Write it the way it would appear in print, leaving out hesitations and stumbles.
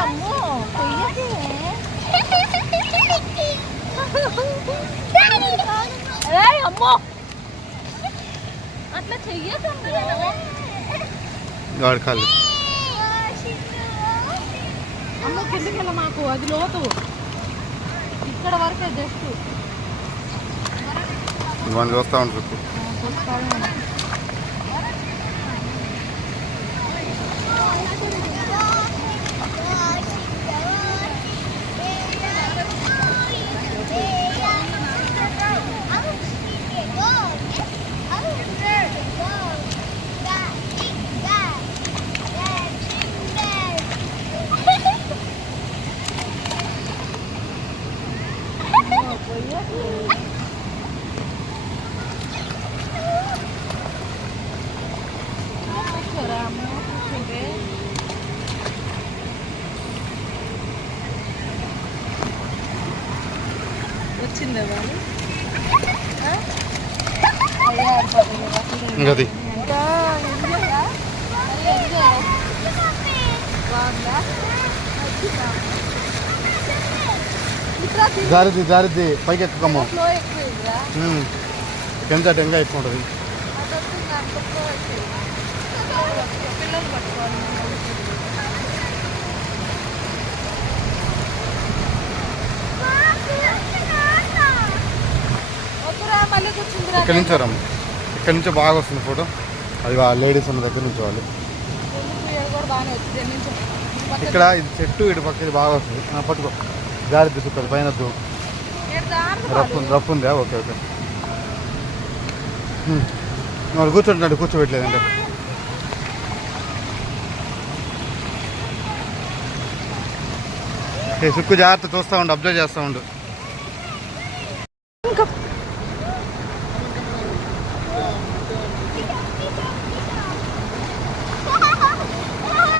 అమ్మో అమ్మో అట్లా చెయ్యకండి అమ్మ కిందకి వెళ్ళ మాకు అది లోతు ఇక్కడ వరకే జస్ట్ చూస్తా ఉంటుంది వచ్చిందా ఇంకది జారిద్ది జారిద్ది పైకి ఎక్కువమ్మా కింద టెంగా ఎక్కువ ఉంటుంది ఇక్కడి నుంచి వరమ్మ ఇక్కడి నుంచో బాగా వస్తుంది ఫోటో అది లేడీస్ ఉన్న దగ్గర నుంచి వాళ్ళు ఇక్కడ ఇది చెట్టు ఇటు పక్క ఇది బాగా వస్తుంది పట్టుకో జారిద్ది సుక్కది పైన రఫ్ ఉందా ఓకే ఓకే వాళ్ళు కూర్చుంటున్నాడు కూర్చోబెట్టలేదంటే సుక్కు జాగ్రత్త చూస్తూ ఉండు అబ్జర్వ్ చేస్తూ ఉండు